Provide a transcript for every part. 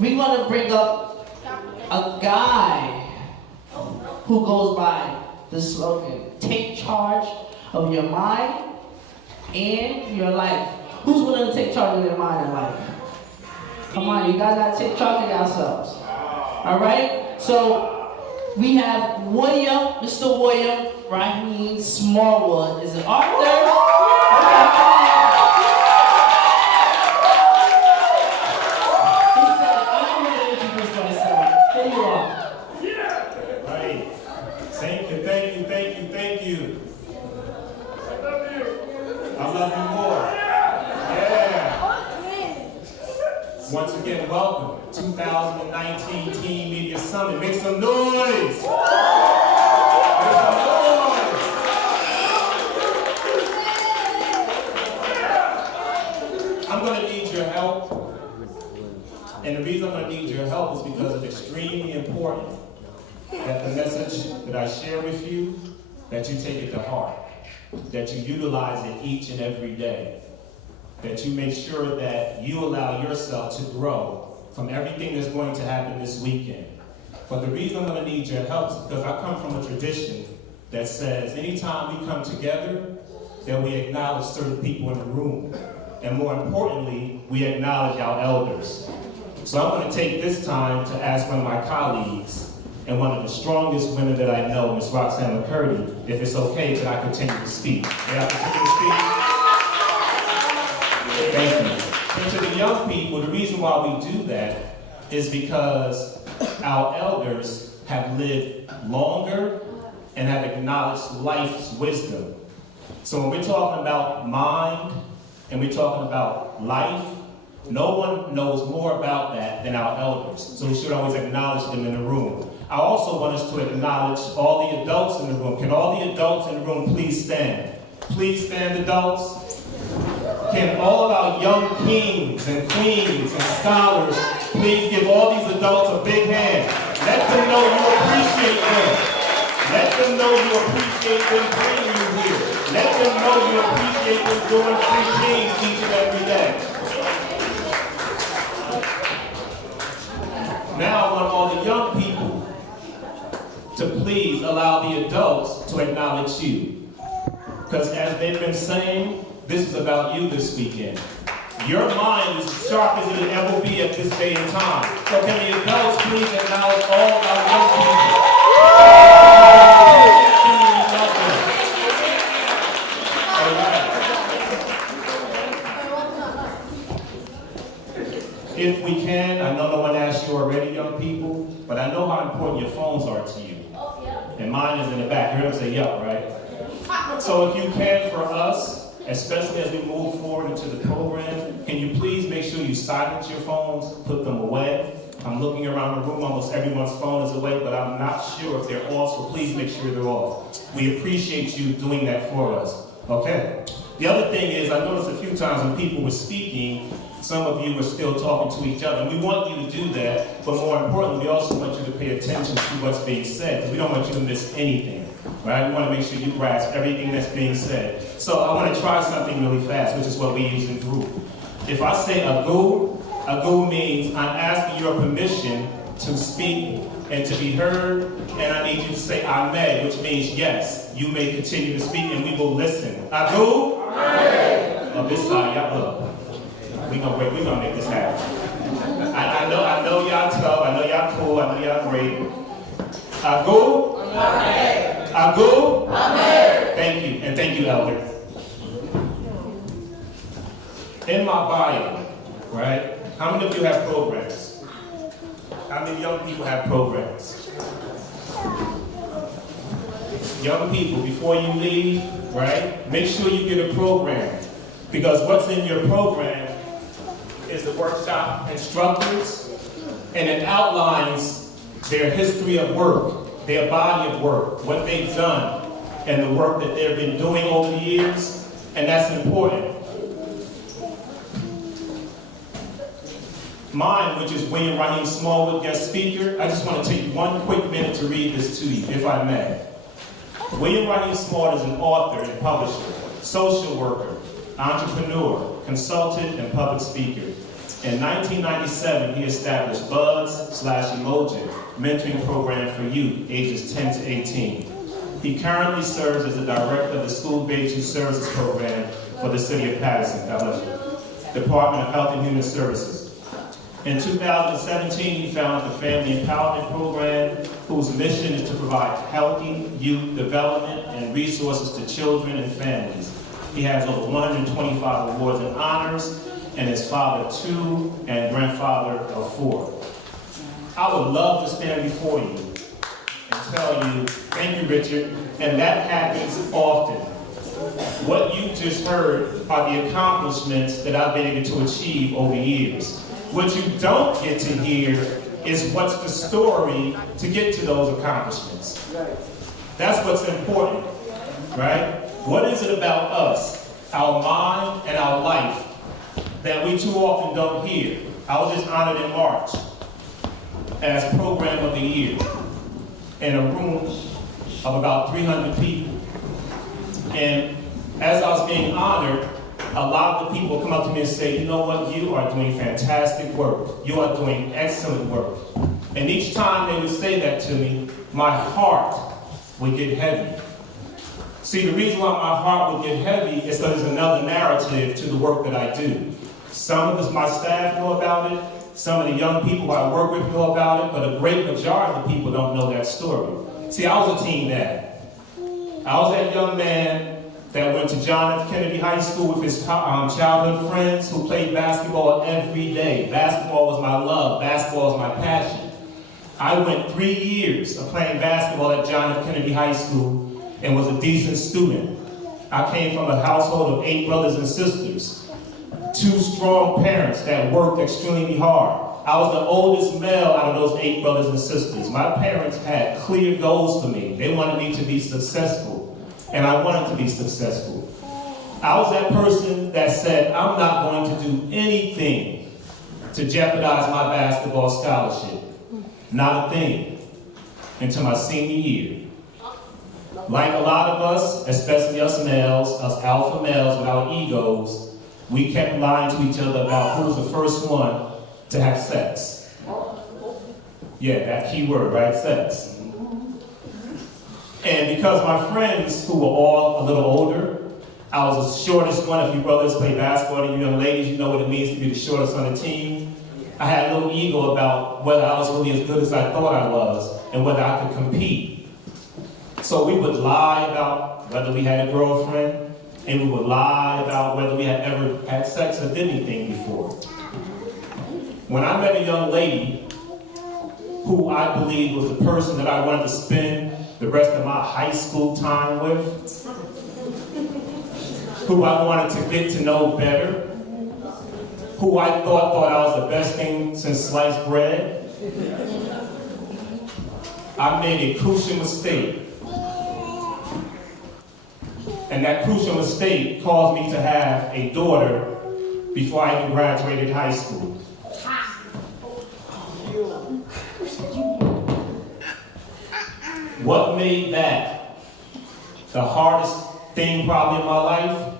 We're going to bring up a guy who goes by the slogan, take charge of your mind and your life. Who's willing to take charge of their mind and life? Come on, you guys got to take charge of yourselves. All right? So we have William, Mr. William Raheem Smallwood is an author. I love you more. Yeah. Once again, welcome. 2019 Teen Media Summit. Make some noise. Make some noise. I'm going to need your help. And the reason I'm going to need your help is because it's extremely important that the message that I share with you, that you take it to heart. That you utilize it each and every day. That you make sure that you allow yourself to grow from everything that's going to happen this weekend. But the reason I'm going to need your help is because I come from a tradition that says anytime we come together, that we acknowledge certain people in the room. And more importantly, we acknowledge our elders. So I'm going to take this time to ask one of my colleagues and one of the strongest women that I know, Ms. Roxanne McCurdy, if it's okay that I continue to speak. May I continue to speak? Thank you. And to the young people, the reason why we do that is because our elders have lived longer and have acknowledged life's wisdom. So when we're talking about mind and we're talking about life, no one knows more about that than our elders. So we should always acknowledge them in the room. I also want us to acknowledge all the adults in the room. Can all the adults in the room please stand? Please stand, adults. Can all of our young kings and queens and scholars please give all these adults a big hand? Let them know you appreciate them. Let them know you appreciate them bringing you here. Let them know you appreciate them doing free things each and every day. Now I want all the young people to please allow the adults to acknowledge you. Because as they've been saying, this is about you this weekend. Your mind is as sharp as it will ever be at this day and time. So can the adults please acknowledge all of our young people? If we can, I know no one asked you already, young people, but I know how important your phones are to you. And mine is in the back. You heard him say, yup, right? So if you can, for us, especially as we move forward into the program, can you please make sure you silence your phones, put them away? I'm looking around the room, almost everyone's phone is away, but I'm not sure if they're off, so please make sure they're off. We appreciate you doing that for us, okay? The other thing is, I noticed a few times when people were speaking, some of you were still talking to each other. And we want you to do that, but more importantly, we also want you to pay attention to what's being said, because we don't want you to miss anything, right? We want to make sure you grasp everything that's being said. So I want to try something really fast, which is what we use in group. If I say agu means I'm asking your permission to speak and to be heard, and I need you to say ame, which means yes, you may continue to speak and we will listen. Agu? On this side, y'all look. We're gonna make this happen. I know y'all tough, I know y'all cool, I know y'all great. Agu? Agu? Thank you, and thank you, Elder. In my bio, right? How many of you have programs? How many young people have programs? Young people, before you leave, right? Make sure you get a program. Because what's in your program is the workshop instructors, and it outlines their history of work, their body of work, what they've done, and the work that they've been doing over the years, and that's important. Mine, which is William Raheem Smallwood, guest speaker, I just want to take 1 quick minute to read this to you, if I may. William Raheem Smallwood is an author and publisher, social worker, entrepreneur, consultant, and public speaker. In 1997, he established B.U.D.S/UMOJA mentoring program for youth ages 10 to 18. He currently serves as the director of the School-Based Youth Services Program for the City of Paterson, Department of Health and Human Services. In 2017, he founded the Family Empowerment Program, whose mission is to provide healthy youth development and resources to children and families. He has over 125 awards and honors, and is father of 2 and grandfather of 4. I would love to stand before you and tell you, thank you, Richard, and that happens often. What you just heard are the accomplishments that I've been able to achieve over years. What you don't get to hear is what's the story to get to those accomplishments. That's what's important, right? What is it about us, our mind and our life, that we too often don't hear? I was just honored in March as Program of the Year in a room of about 300 people. And as I was being honored, a lot of the people come up to me and say, you know what, you are doing fantastic work. You are doing excellent work. And each time they would say that to me, my heart would get heavy. See, the reason why my heart would get heavy is because there's another narrative to the work that I do. Some of my staff know about it, some of the young people I work with know about it, but a great majority of the people don't know that story. See, I was a teen dad. I was that young man that went to John F. Kennedy High School with his childhood friends who played basketball every day. Basketball was my love. Basketball was my passion. I went 3 years of playing basketball at John F. Kennedy High School and was a decent student. I came from a household of 8 brothers and sisters. 2 strong parents that worked extremely hard. I was the oldest male out of those 8 brothers and sisters. My parents had clear goals for me. They wanted me to be successful, and I wanted to be successful. I was that person that said, I'm not going to do anything to jeopardize my basketball scholarship. Not a thing. Until my senior year. Like a lot of us, especially us males, us alpha males with our egos, we kept lying to each other about who was the first one to have sex. Yeah, that key word, right? Sex. And because my friends, who were all a little older, I was the shortest one. If you brothers play basketball and you young ladies, you know what it means to be the shortest on the team. I had a little ego about whether I was really as good as I thought I was and whether I could compete. So we would lie about whether we had a girlfriend, and we would lie about whether we had ever had sex or did anything before. When I met a young lady who I believed was the person that I wanted to spend the rest of my high school time with, who I wanted to get to know better, who I thought I was the best thing since sliced bread, I made a crucial mistake. And that crucial mistake caused me to have a daughter before I even graduated high school. What made that the hardest thing probably in my life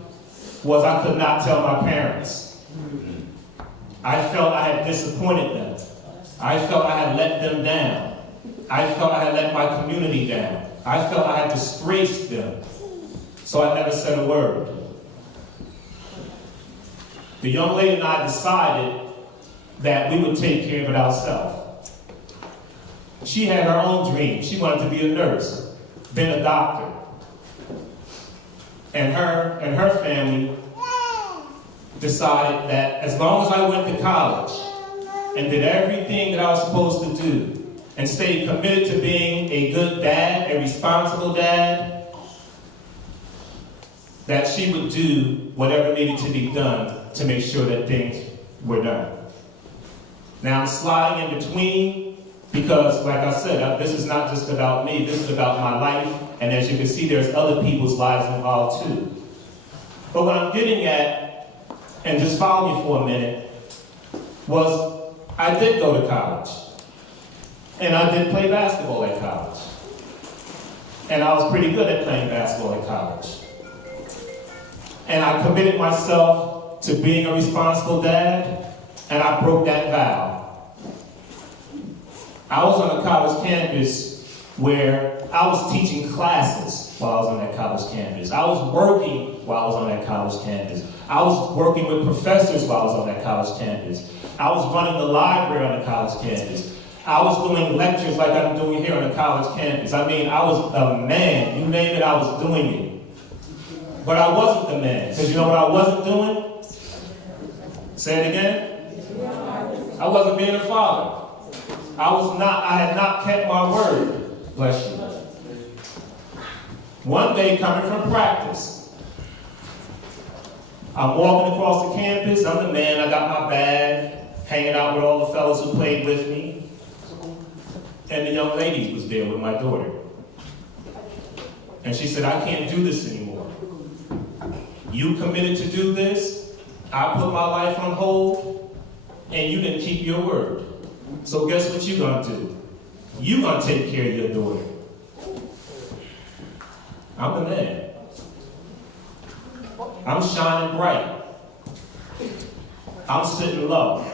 was I could not tell my parents. I felt I had disappointed them. I felt I had let them down. I felt I had let my community down. I felt I had disgraced them. So I never said a word. The young lady and I decided that we would take care of it ourselves. She had her own dream. She wanted to be a nurse, then a doctor. And her family decided that as long as I went to college and did everything that I was supposed to do and stayed committed to being a good dad, a responsible dad, that she would do whatever needed to be done to make sure that things were done. Now I'm sliding in between because, like I said, this is not just about me, this is about my life, and as you can see, there's other people's lives involved too. But what I'm getting at, and just follow me for a minute, was I did go to college. And I did play basketball at college. And I was pretty good at playing basketball at college. And I committed myself to being a responsible dad, and I broke that vow. I was on a college campus where I was teaching classes while I was on that college campus. I was working while I was on that college campus. I was working with professors while I was on that college campus. I was running the library on the college campus. I was doing lectures like I'm doing here on the college campus. I mean, I was a man. You name it, I was doing it. But I wasn't the man. Because you know what I wasn't doing? Say it again. I wasn't being a father. I had not kept my word. Bless you. One day, coming from practice, I'm walking across the campus. I'm the man. I got my bag, hanging out with all the fellas who played with me. And the young lady was there with my daughter. And she said, I can't do this anymore. You committed to do this. I put my life on hold. And you didn't keep your word. So guess what you're going to do? You're going to take care of your daughter. I'm the man. I'm shining bright. I'm sitting low.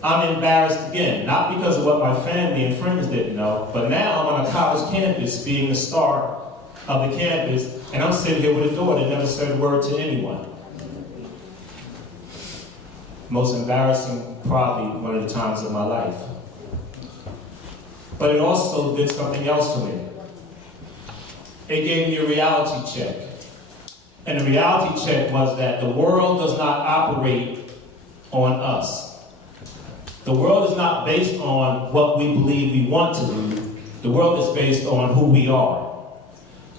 I'm embarrassed again, not because of what my family and friends didn't know, but now I'm on a college campus being the star of the campus, and I'm sitting here with a daughter that never said a word to anyone. Most embarrassing, probably one of the times of my life. But it also did something else to me. It gave me a reality check. And the reality check was that the world does not operate on us. The world is not based on what we believe we want to do. The world is based on who we are.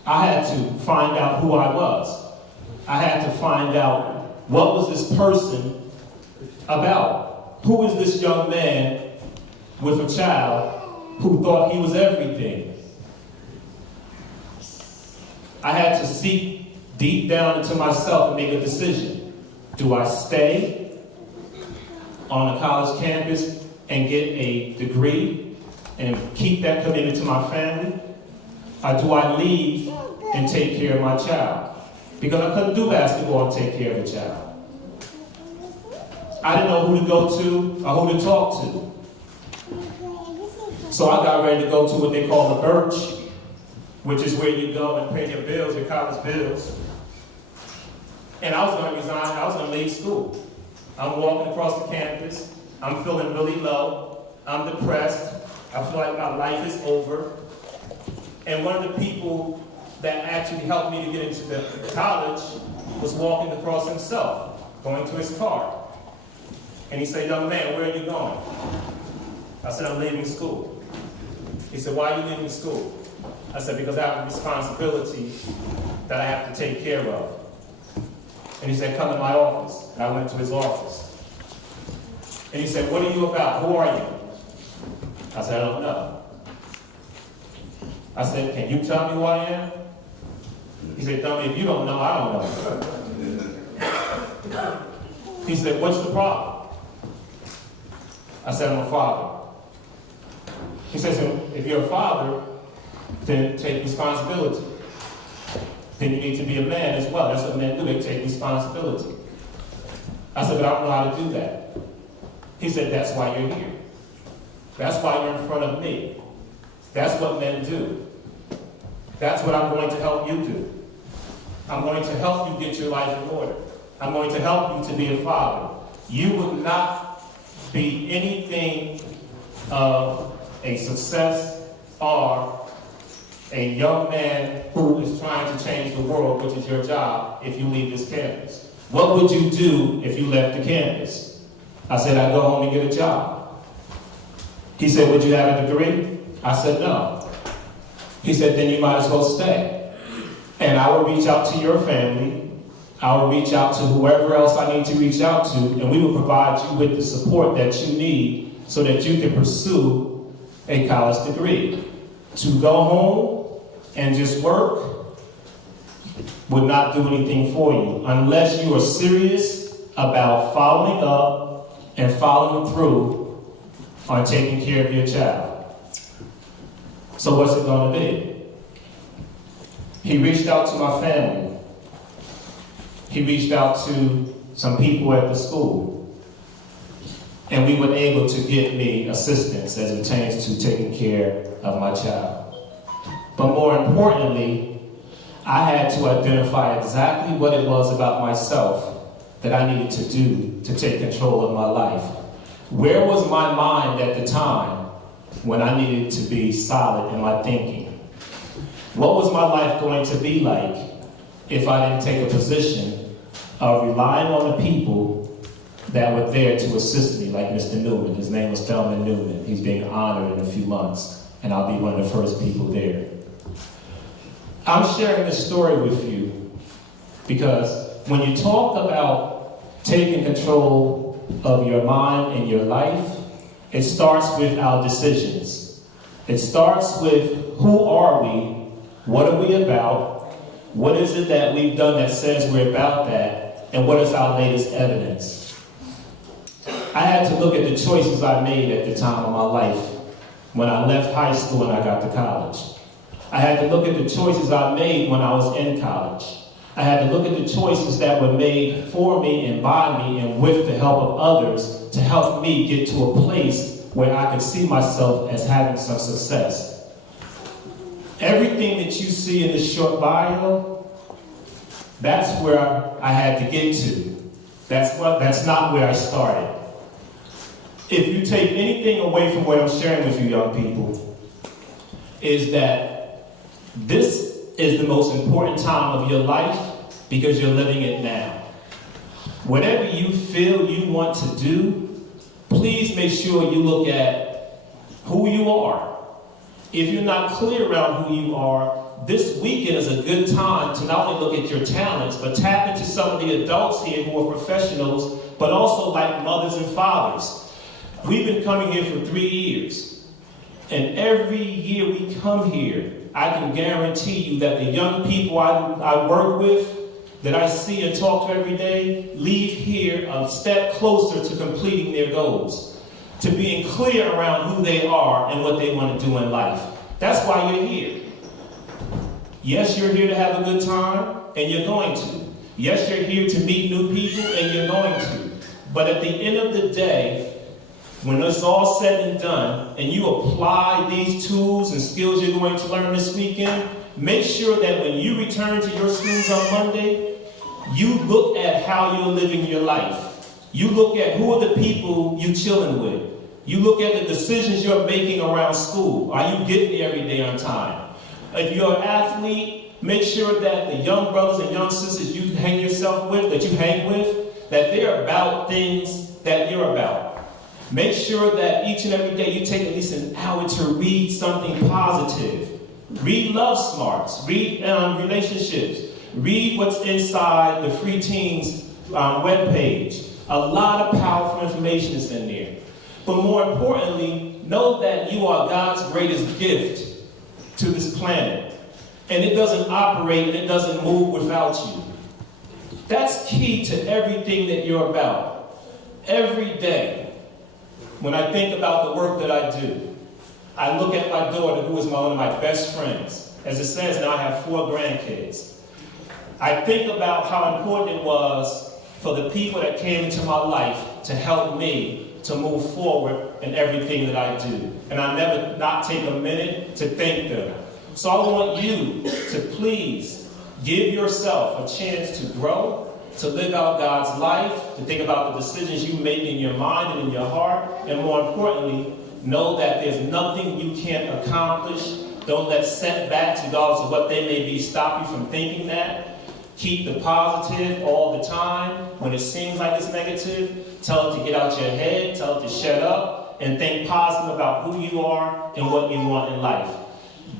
I had to find out who I was. I had to find out what was this person about. Who is this young man with a child who thought he was everything? I had to seek deep down into myself and make a decision. Do I stay on a college campus and get a degree and keep that commitment to my family? Or do I leave and take care of my child? Because I couldn't do basketball and take care of the child. I didn't know who to go to or who to talk to. So I got ready to go to what they call the Birch, which is where you go and pay your bills, your college bills. And I was going to resign, I was going to leave school. I'm walking across the campus, I'm feeling really low, I'm depressed, I feel like my life is over. And one of the people that actually helped me to get into the college was walking across himself, going to his car. And he said, young man, where are you going? I said, I'm leaving school. He said, why are you leaving school? I said, because I have a responsibility that I have to take care of. And he said, come to my office. And I went to his office. And he said, what are you about? Who are you? I said, I don't know. I said, can you tell me who I am? He said, dummy, if you don't know, I don't know. He said, what's the problem? I said, I'm a father. He says, if you're a father, then take responsibility. Then you need to be a man as well. That's what men do, they take responsibility. I said, but I don't know how to do that. He said, that's why you're here. That's why you're in front of me. That's what men do. That's what I'm going to help you do. I'm going to help you get your life in order. I'm going to help you to be a father. You would not be anything of a success or a young man who is trying to change the world, which is your job, if you leave this campus. What would you do if you left the campus? I said, I'd go home and get a job. He said, would you have a degree? I said, no. He said, then you might as well stay. And I will reach out to your family. I will reach out to whoever else I need to reach out to, and we will provide you with the support that you need so that you can pursue a college degree. To go home and just work would not do anything for you unless you are serious about following up and following through on taking care of your child. So what's it going to be? He reached out to my family. He reached out to some people at the school. and we were able to get me assistance as it pertains to taking care of my child. But more importantly, I had to identify exactly what it was about myself that I needed to do to take control of my life. Where was my mind at the time when I needed to be solid in my thinking? What was my life going to be like if I didn't take a position of relying on the people that were there to assist me, like Mr. Newman? His name was Thelman Newman. He's being honored in a few months, and I'll be one of the first people there. I'm sharing this story with you because when you talk about taking control of your mind and your life, it starts with our decisions. It starts with who are we, what are we about, what is it that we've done that says we're about that, and what is our latest evidence. I had to look at the choices I made at the time of my life when I left high school and I got to college. I had to look at the choices I made when I was in college. I had to look at the choices that were made for me and by me and with the help of others to help me get to a place where I could see myself as having some success. Everything that you see in this short bio, that's where I had to get to. That's not where I started. If you take anything away from what I'm sharing with you, young people, is that this is the most important time of your life because you're living it now. Whatever you feel you want to do, please make sure you look at who you are. If you're not clear around who you are, this weekend is a good time to not only look at your talents, but tap into some of the adults here who are professionals, but also like mothers and fathers. We've been coming here for 3 years, and every year we come here, I can guarantee you that the young people I work with, that I see and talk to every day, leave here a step closer to completing their goals, to being clear around who they are and what they want to do in life. That's why you're here. Yes, you're here to have a good time, and you're going to. Yes, you're here to meet new people, and you're going to. But at the end of the day, when it's all said and done, and you apply these tools and skills you're going to learn this weekend, make sure that when you return to your schools on Monday, you look at how you're living your life. You look at who are the people you're chilling with. You look at the decisions you're making around school. Are you getting there every day on time? If you're an athlete, make sure that the young brothers and young sisters you hang yourself with, that you hang with, that they're about things that you're about. Make sure that each and every day you take at least an hour to read something positive. Read Love Smarts. Read relationships. Read what's inside the Free Teens webpage. A lot of powerful information is in there. But more importantly, know that you are God's greatest gift to this planet. And it doesn't operate and it doesn't move without you. That's key to everything that you're about. Every day, when I think about the work that I do, I look at my daughter, who is one of my best friends. As it says, now I have 4 grandkids. I think about how important it was for the people that came into my life to help me to move forward in everything that I do. And I never not take a minute to thank them. So I want you to please give yourself a chance to grow, to live out God's life, to think about the decisions you make in your mind and in your heart, and more importantly, know that there's nothing you can't accomplish. Don't let setbacks, regardless of what they may be, stop you from thinking that. Keep the positive all the time. When it seems like it's negative, tell it to get out your head, tell it to shut up, and think positive about who you are and what you want in life.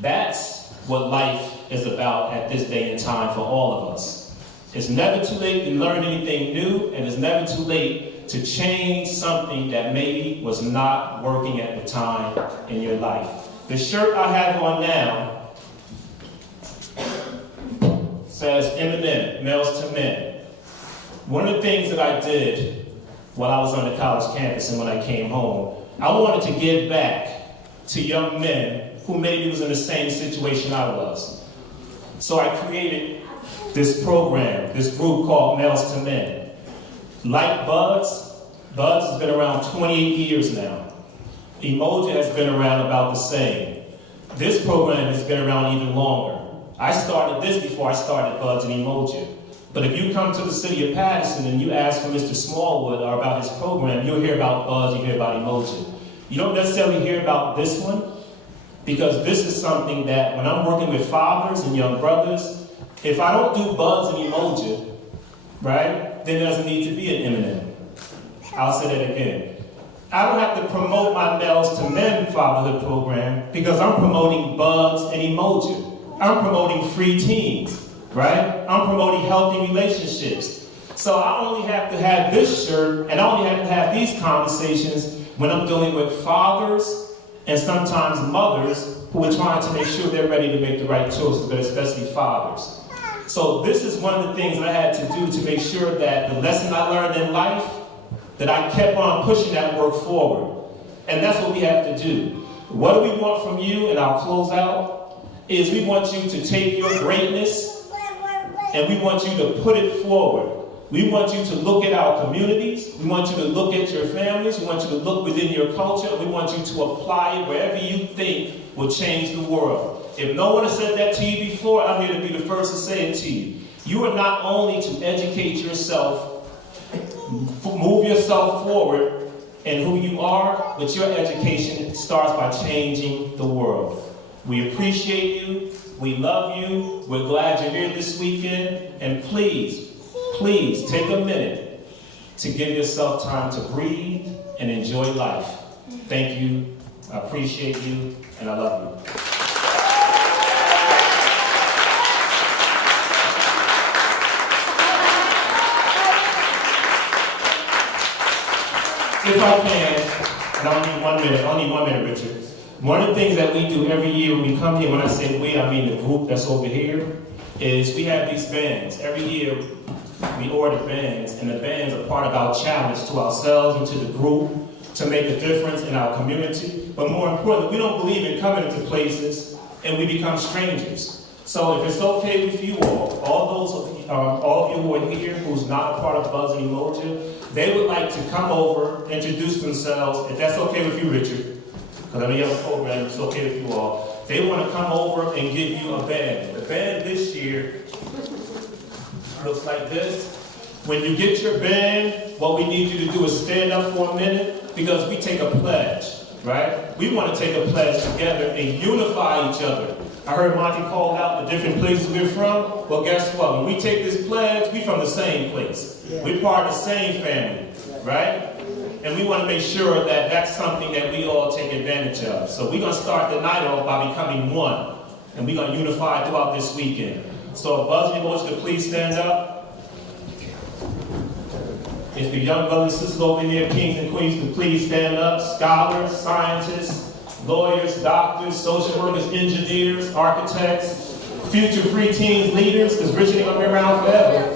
That's what life is about at this day and time for all of us. It's never too late to learn anything new, and it's never too late to change something that maybe was not working at the time in your life. The shirt I have on now says Eminem, Males to Men. One of the things that I did while I was on the college campus and when I came home, I wanted to give back to young men who maybe was in the same situation I was. So I created this program, this group called Males to Men. Like buds, B.U.D.S has been around 28 years now. UMOJA has been around about the same. This program has been around even longer. I started this before I started B.U.D.S and UMOJA. But if you come to the City of Paterson and you ask for Mr. Smallwood or about his program, you'll hear about B.U.D.S, you hear about UMOJA. You don't necessarily hear about this one, because this is something that when I'm working with fathers and young brothers, if I don't do B.U.D.S and UMOJA, right, then there doesn't need to be an M&M. I'll say that again. I don't have to promote my Males to Men fatherhood program because I'm promoting B.U.D.S and UMOJA. I'm promoting free teens, right? I'm promoting healthy relationships. So I only have to have this shirt and I only have to have these conversations when I'm dealing with fathers and sometimes mothers who are trying to make sure they're ready to make the right choices, but especially fathers. So this is one of the things that I had to do to make sure that the lesson I learned in life, that I kept on pushing that work forward. And that's what we have to do. What do we want from you, and I'll close out, is we want you to take your greatness and we want you to put it forward. We want you to look at our communities. We want you to look at your families. We want you to look within your culture. We want you to apply it wherever you think will change the world. If no one has said that to you before, I'm here to be the first to say it to you. You are not only to educate yourself, move yourself forward in who you are, but your education starts by changing the world. We appreciate you. We love you. We're glad you're here this weekend. And please take a minute to give yourself time to breathe and enjoy life. Thank you. I appreciate you, and I love you. If I can, and I only need 1 minute, Richard. One of the things that we do every year when we come here, when I say we, I mean the group that's over here, is we have these bands. Every year we order bands, and the bands are part of our challenge to ourselves and to the group to make a difference in our community. But more importantly, we don't believe in coming into places and we become strangers. So if it's okay with you all of you who are here who's not a part of B.U.D.S and UMOJA, they would like to come over, introduce themselves, if that's okay with you, Richard, because I know you have a program, it's okay with you all. They want to come over and give you a band. The band this year looks like this. When you get your band, what we need you to do is stand up for a minute, because we take a pledge, right? We want to take a pledge together and unify each other. I heard Monty call out the different places we're from. Well, guess what? When we take this pledge, we're from the same place. Yeah. We're part of the same family, right? And we want to make sure that that's something that we all take advantage of. So we're going to start the night off by becoming one. And we're going to unify throughout this weekend. So B.U.D.S and UMOJA, to please stand up. If the young brothers and sisters over here, kings and queens, can please stand up. Scholars, scientists, lawyers, doctors, social workers, engineers, architects, future free teens leaders, because Richard ain't gonna be around forever.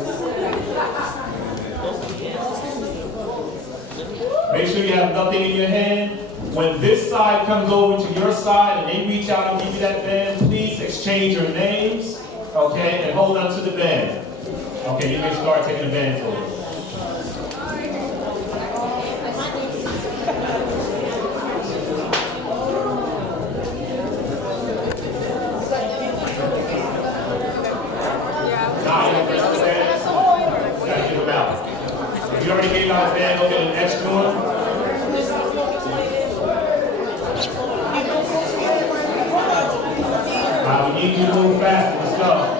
Make sure you have nothing in your hand. When this side comes over to your side and they reach out and give you that band, please exchange your names, okay, and hold on to the band. Okay, you may start taking the band forward. You already gave out a band, go get an extra one. We need you to move faster, let's go.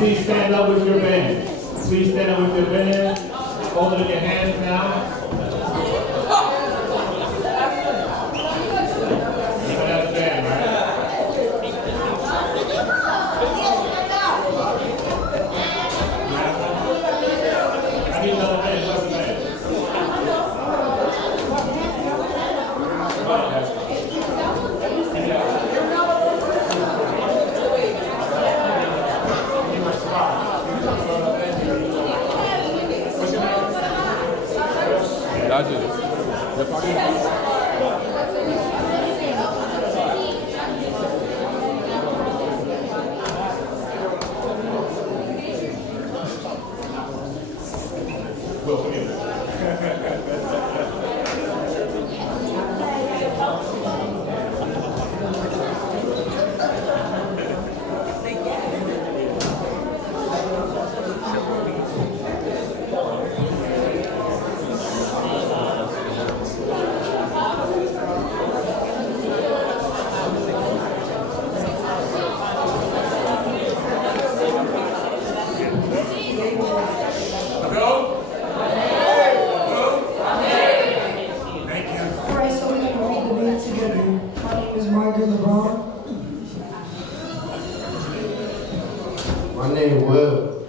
please stand up with your band. Please stand up with your band. Hold it in your hands now. You know that's a band, right? I need another band. What's the band? Right, that's My name is Will.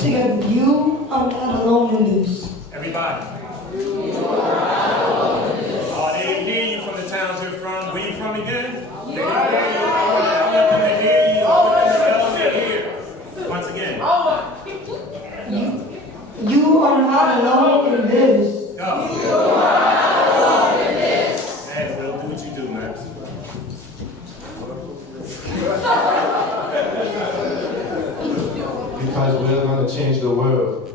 Together, you are not alone in this. everybody. Oh, they didn't hear you from the towns you're from. Where you from again? They didn't hear you. I want them to hear you. I want them to hear. Once again. You are not alone in this. Go. Hey, Will, do what you do, man. Because we're going to change the world.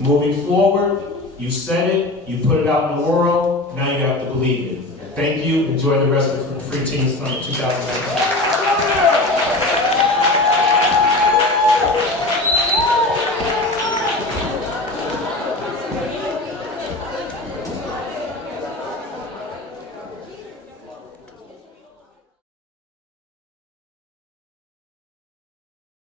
Moving forward, you said it, you put it out in the world, now you have to believe it. Thank you. Enjoy the rest of the Free Teens Summit 2019.